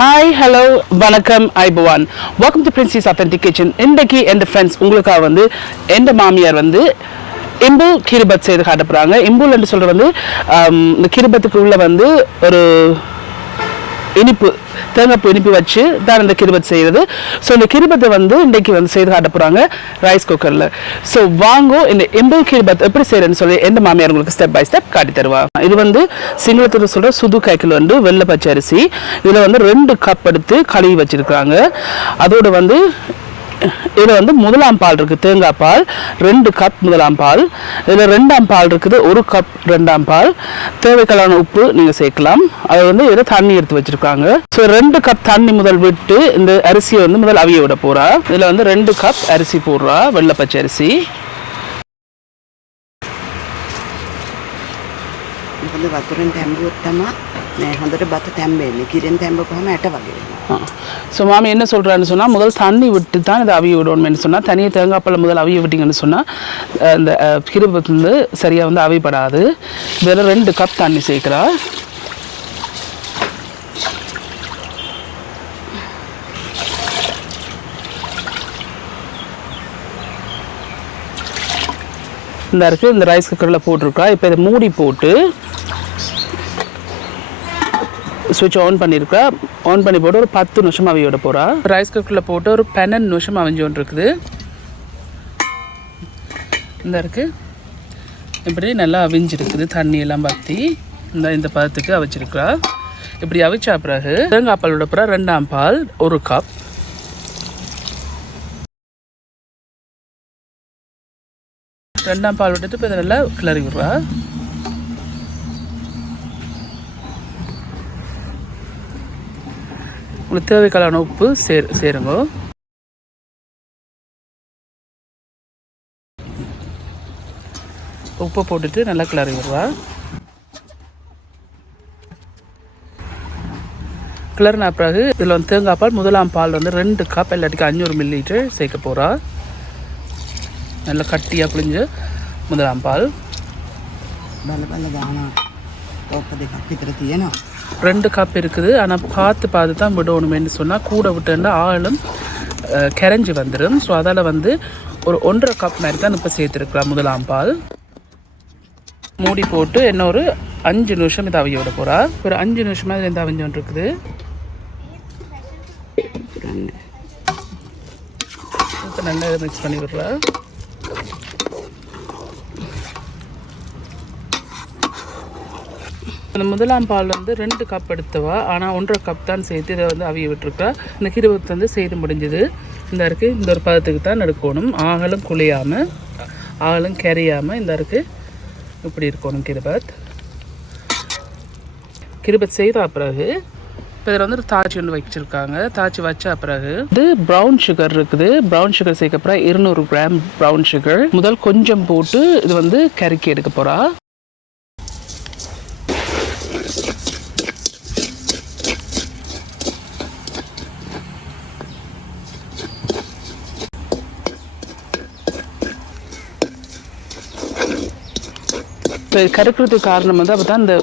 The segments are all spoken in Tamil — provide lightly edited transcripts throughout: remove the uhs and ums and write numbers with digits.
ஹாய் ஹலோ வணக்கம் ஐபவான். Welcome to Princy's authentic kitchen. இன்றைக்கு என் ஃப்ரெண்ட்ஸ் உங்களுக்காக வந்து என் மாமியார் வந்து இம்பு கிருபத் செய்து காட்ட போகிறாங்க. இம்புல் என்று சொல்கிற வந்து இந்த கிருபத்துக்கு உள்ள வந்து ஒரு இனிப்பு தேங்காய்ப்பூ இனிப்பு வச்சு தான் இந்த கிருபத் செய்கிறது. ஸோ இந்த கிருபத்தை வந்து இன்றைக்கி வந்து செய்து காட்ட போகிறாங்க ரைஸ் குக்கரில். ஸோ வாங்கோ இந்த இம்புல் கிருபத் எப்படி செய்கிறேன்னு சொல்லி எந்த மாமியார் உங்களுக்கு ஸ்டெப் பை ஸ்டெப் காட்டி தருவாங்க. இது வந்து சிங்களத்தில் சொல்கிற சுது கைக்கில் வந்து வெள்ளை பச்சை அரிசி. இதில் வந்து 2 கப் எடுத்து கழுவி வச்சுருக்காங்க. அதோடு வந்து இதில் வந்து முதலாம் பால் இருக்குது, தேங்காய் பால் 2 கப் முதலாம் பால். இதில் 2ஆம் பால் இருக்குது, 1 கப் 2ஆம் பால். தேவைக்கலான உப்பு நீங்கள் சேர்க்கலாம். அது வந்து இதில் தண்ணி எடுத்து வச்சுருக்காங்க. ஸோ 2 கப் தண்ணி முதல் விட்டு இந்த அரிசியை வந்து முதல் அவிய விட போகிறா. இதில் வந்து 2 கப் அரிசி போடுறா, வெள்ளை பச்சை அரிசி. හොඳ වතුරෙන් තැම්බුවොත් තමයි මේ හොඳට බත තැම්බෙන්නේ. කිරෙන් තැම්බුවාම ඇට වගේ වෙනවා. ஸோ மாமி என்ன சொல்கிறான்னு சொன்னால் முதல் தண்ணி விட்டு தான் இதை அவிய விடணும்னு சொன்னால், தனியாக தேங்காய் பால் முதல் அவிய விட்டிங்கன்னு சொன்னால் இந்த கிருபத்து வந்து சரியாக வந்து அவிப்படாது. இதில் 2 கப் தண்ணி சேர்க்குறா. இந்த இருக்குது இந்த ரைஸ் குக்கரில் போட்டிருக்கா. இப்போ இதை மூடி போட்டு ஸ்விட்ச் ஆன் பண்ணியிருக்கா. ஆன் பண்ணி போட்டு ஒரு 10 நிமிஷம் அவிய விட போகிறா. ரைஸ் குக்கரில் போட்டு ஒரு 12 நிமிஷம் அவிஞ்சோன்னு இருக்குது. இந்த இருக்குது இப்படி நல்லா அவிஞ்சிருக்குது. தண்ணி எல்லாம் பற்றி இந்த பதத்துக்கு அவிச்சிருக்கிறா. இப்படி அவிச்சா பிறகு தேங்காய் பால் விட பிறகு 2ஆம் பால் 1 கப். ரெண்டாம் பால் விட்டுட்டு இப்போ இதை நல்லா கிளறி விடுறா. உங்களுக்கு தேவைக்கான உப்பு சேருங்க. உப்பை போட்டுட்டு நல்லா கிளறி விடுறா. கிளறின பிறகு இதில் வந்து தேங்காய் பால் முதலாம் பால் வந்து 2 கப் இல்லாட்டிக்கு 500 மில்லிலிட்டர் சேர்க்க போகிறா. நல்லா கட்டியாக புளிஞ்சு முதலாம் பால். කප් විතර තියෙනවා. 2 கப் இருக்குது. ஆனால் பார்த்து தான் விடணுமேன்னு சொன்னால் கூட விட்டேன்னா ஆளும் கரைஞ்சி வந்துடும். ஸோ அதால் வந்து ஒரு 1.5 கப் மாதிரி தான் இப்போ சேர்த்துருக்கலாம் முதலாம் பால். மூடி போட்டு இன்னொரு 5 நிமிஷம் இதை அவிய விட போகிறா. ஒரு 5 நிமிஷமாக இதில் இந்த அவிஞ்சோன்னு இருக்குது. இப்போ நல்லா இதை மிக்ஸ் பண்ணி விடுறா. அந்த முதலாம் பால் வந்து 2 கப் எடுத்தவா, ஆனால் 1.5 கப் தான் சேர்த்து இதை வந்து அவிய விட்டுருக்கா. இந்த கிருபத்து வந்து செய்து முடிஞ்சது. இந்த இருக்குது இந்த ஒரு பதத்துக்கு தான் எடுக்கணும். ஆகலும் குழையாமல் ஆகலும் கரையாமல் இந்த இருக்குது இப்படி இருக்கணும் கிருபத் செய்த பிறகு இப்போ இதில் வந்து ஒரு தாச்சி ஒன்று வச்சுருக்காங்க. தாச்சி வச்ச பிறகு இது ப்ரௌன் சுகர் இருக்குது. ப்ரௌன் சுகர் சேர்க்க அப்புறம் 200 கிராம் ப்ரௌன் சுகர் முதல் கொஞ்சம் போட்டு இது வந்து கரைக்கி எடுக்க போகிறா. இப்போ கருக்கிறதுக்கு காரணம் வந்து அப்போ தான் இந்த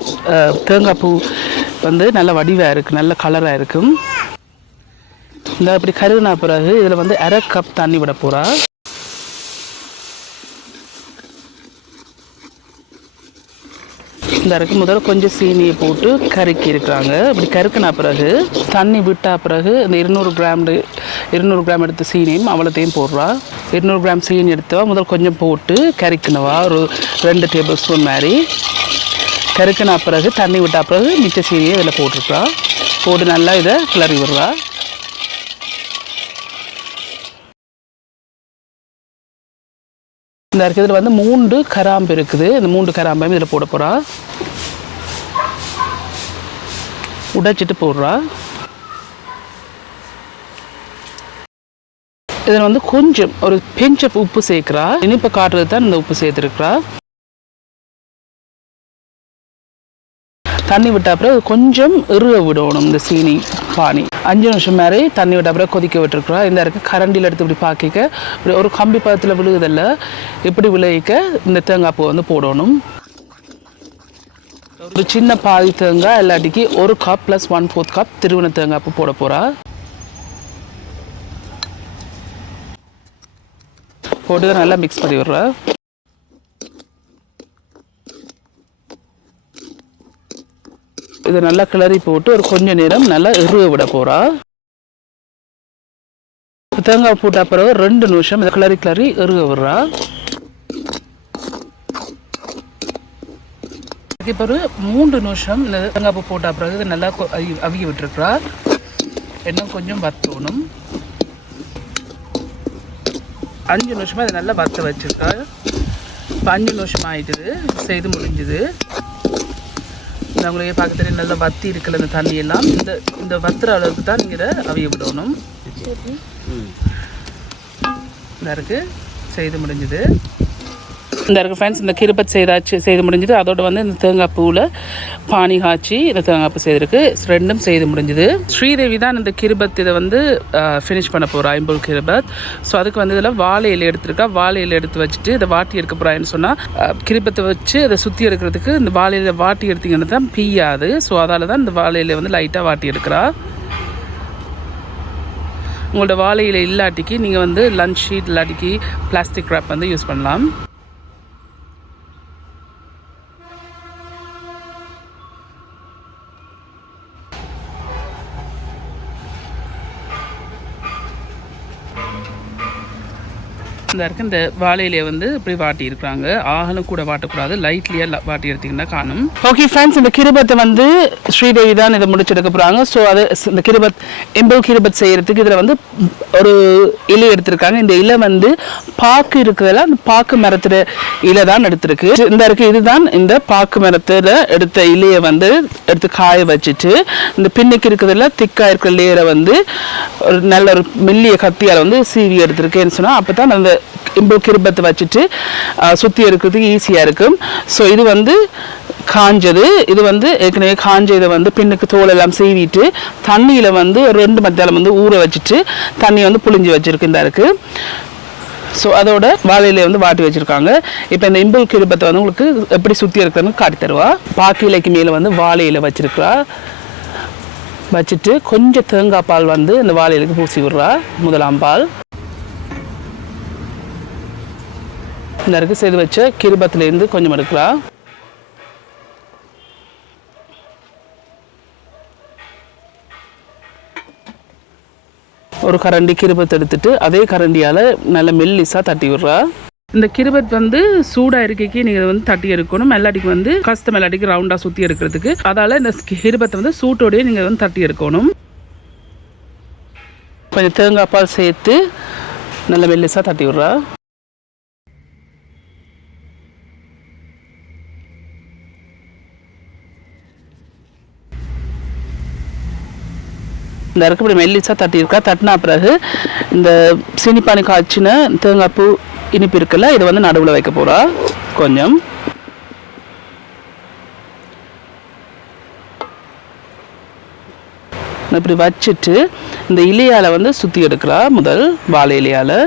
தேங்காய் பூ வந்து நல்ல வடிவாக இருக்குது, நல்ல கலராக இருக்கும். இந்த இப்படி கருகினா பிறகு இதில் வந்து 1/2 கப் தண்ணி விட போகிறா. இந்த அரைக்கு முதல்ல கொஞ்சம் சீனியை போட்டு கருக்கி இருக்கிறாங்க. இப்படி கருக்கினா பிறகு தண்ணி விட்டா பிறகு இந்த 200 கிராம் எடுத்த சீனியும் அவ்வளோத்தையும் போடுறா. 200 கிராம் சீனி எடுத்தவா முதல் கொஞ்சம் போட்டு கறிக்கணுவா. ஒரு 2 டேபிள் ஸ்பூன் மாதிரி கறிக்கினா பிறகு தண்ணி விட்டா பிறகு மிச்ச சீனியை இதில் போட்டிருக்கா. போட்டு நல்லா இதை கிளறி விடுறா. இந்த இருக்கிறதுல வந்து 3 கராம்பு இருக்குது. இந்த 3 கராம்பையும் இதில் போட போகிறா. உடைச்சிட்டு போடுறா. இதில் வந்து கொஞ்சம் ஒரு பிஞ்ச் உப்பு சேர்க்குறா. இனிப்பை காட்டுறது தான் இந்த உப்பு சேர்த்துருக்குறா. தண்ணி விட்ட அப்புறம் கொஞ்சம் இறுக விடணும். இந்த சீனி பானி 5 நிமிஷம் மாதிரி தண்ணி விட்ட அப்புறம் கொதிக்க விட்டுருக்குறா. இந்த இருக்கு கரண்டியில் எடுத்து இப்படி பார்க்க இப்படி ஒரு கம்பி பதத்தில் விழுகுதில்ல, இப்படி விளைவிக்க இந்த தேங்காய் பூ வந்து போடணும். ஒரு சின்ன பாதி தேங்காய் இல்லாட்டிக்கு 1 கப் + 1/4 கப் திருவண்ண தேங்காய் பூ போட போகிறா. போட்டு நல்லா மிக்ஸ் பண்ணி விடுறா. இதை நல்லா கிளறி போட்டு ஒரு கொஞ்ச நேரம் நல்லா எருவ விட போகிறா. தேங்காய் போட்ட பிறகு 2 நிமிஷம் இதை கிளறி எருக விடுறா. இப்போ ஒரு 3 நிமிஷம் இந்த தேங்காய் பூ போட்ட பிறகு இது நல்லா அவிய விட்டுருக்குறா. இன்னும் கொஞ்சம் வத்தணும். 5 நிமிஷமாக இதை நல்லா வத்த வச்சுருக்கா. இப்போ 5 நிமிஷம் ஆகிடுது, செய்து முடிஞ்சுது. உங்களுக்கு பார்க்க தெரியும் நல்லா வத்தி இருக்குல்ல இந்த தண்ணியெல்லாம். இந்த வத்துற அளவுக்கு தான் நீங்கள் இதை அவிய விடணும். இந்த இருக்குது செய்து முடிஞ்சுது. இந்த இருக்குது ஃப்ரெண்ட்ஸ், இந்த கிருபத் செய்து முடிஞ்சுது. அதோட வந்து இந்த தேங்காய் பூவில் பானி காய்ச்சி இந்த தேங்காய் பூ செய்திருக்கு. 2ம் செய்து முடிஞ்சுது. ஸ்ரீதேவி தான் இந்த கிருபத் இதை வந்து ஃபினிஷ் பண்ண போகிறா, ஐம்புல் கிருபத். ஸோ அதுக்கு வந்து இதில் வாழை இலை எடுத்துருக்கா. வாழை இலை எடுத்து வச்சுட்டு இதை வாட்டி எடுக்க போகிறான்னு சொன்னால் கிருபத்தை வச்சு அதை சுற்றி எடுக்கிறதுக்கு இந்த வாழை இலை வாட்டி எடுத்திங்கன்னா தான் பீயாது. ஸோ அதால் தான் இந்த வாழை இலை வந்து லைட்டாக வாட்டி எடுக்கிறா. உங்களோட வாழை இலை இல்லாட்டிக்கு நீங்கள் வந்து லஞ்ச் ஷீட் இல்லாட்டிக்கு பிளாஸ்டிக் ரேப் வந்து யூஸ் பண்ணலாம். இந்த வாழையிலே வந்து இப்படி வாட்டி இருக்கிறாங்க. ஆகலும் கூட வாட்டக்கூடாது, லைட்லியாக வாட்டி எடுத்திங்கன்னா காணும். ஓகே ஃப்ரெண்ட்ஸ், இந்த கிருபத்தை வந்து ஸ்ரீதேவி தான் இதை முடிச்செடுக்க போகிறாங்க. ஸோ அது இந்த கிருபத் எம்பல் கிருபத் செய்கிறதுக்கு இதில் வந்து ஒரு இலை எடுத்திருக்காங்க. இந்த இலை வந்து பாக்கு இருக்கிறதுல அந்த பாக்கு மரத்தில் இலை தான் எடுத்திருக்கு. இந்த இருக்குது இதுதான் இந்த பாக்கு மரத்தில் எடுத்த இலையை வந்து எடுத்து காய வச்சுட்டு இந்த பின்னுக்கு இருக்கிறதுல திக்காக இருக்கிற லேயரை வந்து ஒரு நல்ல ஒரு மெல்லிய கத்தியால் வந்து சீவி எடுத்திருக்கேன்னு சொன்னால் அப்போ தான் அந்த இம்பு கிருபத்தை வச்சுட்டு சுற்றி எடுக்கிறதுக்கு ஈஸியாக இருக்கும். ஸோ இது வந்து காஞ்சது. இது வந்து ஏற்கனவே காஞ்ச இதை வந்து பின்னுக்கு தோலெல்லாம் சீவிட்டு தண்ணியில் வந்து 2 மத்தியாலம் வந்து ஊற வச்சுட்டு தண்ணியை வந்து புளிஞ்சு வச்சுருக்கு. இந்த இருக்குது. ஸோ அதோட வாழையில வந்து வாட்டி வச்சுருக்காங்க. இப்போ இந்த இம்புல் கிருபத்தை வந்து உங்களுக்கு எப்படி சுற்றி இருக்கிறதுன்னு காட்டி தருவா. பாக்கு இலைக்கு மேலே வந்து வாழையில வச்சுருக்கா. வச்சுட்டு கொஞ்சம் தேங்காய் பால் வந்து இந்த வாழையிலுக்கு பூசி விடுறா. முதலாம் பால் இந்த இருக்குது செய்து வச்ச கிருபத்துலேருந்து கொஞ்சம் எடுக்கிறா. ஒரு கரண்டி கிருபத்தை எடுத்துட்டு அதே கரண்டியால் நல்ல மெல்லிஸாக தட்டி விடுறா. இந்த கிருபத் வந்து சூடாக இருக்கைக்கு நீங்கள் வந்து தட்டி எடுக்கணும். மெல்லாடிக்கு வந்து கஷ்டம், மெல்லாடிக்கு ரவுண்டாக சுற்றி எடுக்கிறதுக்கு. அதால் இந்த கிருபத்தை வந்து சூட்டோடையே நீங்கள் வந்து தட்டி எடுக்கணும். கொஞ்சம் தேங்காய் பால் சேர்த்து நல்ல மெல்லிஸாக தட்டி விடுறா. இந்த இருக்கு இப்படி மெல்லிஸாக தட்டியிருக்கா. தட்டினா பிறகு இந்த சீனிப்பானி காய்ச்சின தேங்காய் பூ இனிப்பு இருக்குல்ல, இதை வந்து நடுவில் வைக்க போகிறா. கொஞ்சம் இப்படி வச்சுட்டு இந்த இலையால் வந்து சுற்றி எடுக்கிறா. முதல் வாழை இலையால்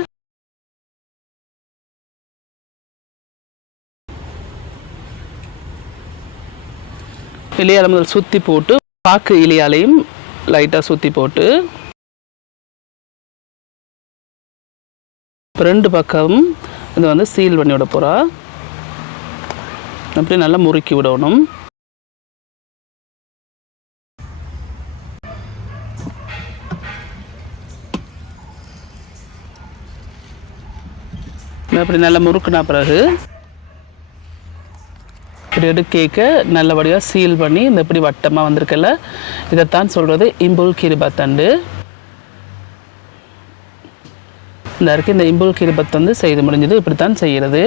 முதல் சுற்றி போட்டு பாக்கு இலையாலையும் லைட்டாக சுற்றி போட்டு 2 பக்கம் இதை வந்து சீல் பண்ணி விட போகிறா. அப்படி நல்லா முறுக்கி விடணும். அப்படி நல்லா முறுக்குனா பிறகு இப்படி எடுக்க நல்லபடியாக சீல் பண்ணி இந்த இப்படி வட்டமாக வந்திருக்கல, இதைத்தான் சொல்கிறது இம்புல் கிருபத்தண்டு. இந்த இருக்குது இந்த இம்புல் கிருபத் வந்து செய்து முடிஞ்சது. இப்படித்தான் செய்கிறது.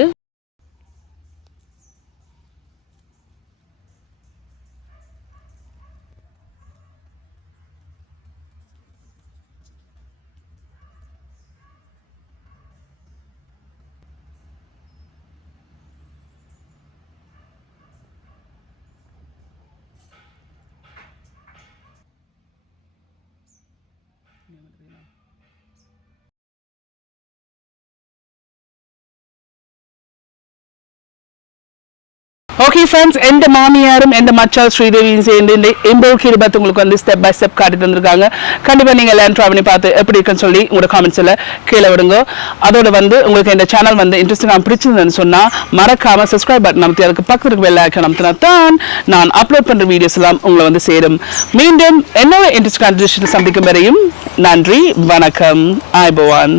ஓகே ஃப்ரெண்ட்ஸ், எந்த மாமியாரும் எந்த மச்சால் ஸ்ரீதேவியும் சேர்ந்து இந்த இம்பல் கிருபத் உங்களுக்கு வந்து ஸ்டெப் பை ஸ்டெப் காட்டி தந்திருக்காங்க. கண்டிப்பாக நீங்கள் எல்லாம் ட்ரை பண்ணி பார்த்து எப்படி இருக்குன்னு சொல்லி உங்களோட காமெண்ட்ஸில் கீழே விடுங்க. அதோட வந்து உங்களுக்கு இந்த சேனல் வந்து இன்ட்ரெஸ்டிங்காக பிடிச்சிருந்ததுன்னு சொன்னால் மறக்காம சப்ஸ்கிரைப் பட்டன் அமைத்து அதுக்கு பக்கத்துக்கு பெல் ஐக்கான் அமைத்தினா தான் நான் அப்லோட் பண்ணுற வீடியோஸ் எல்லாம் உங்களை வந்து சேரும். மீண்டும் என்னோட இன்ட்ரெஸ்டிங்கான டிஷில் சந்திக்கும் வரையும் நன்றி, வணக்கம், ஐபவான்.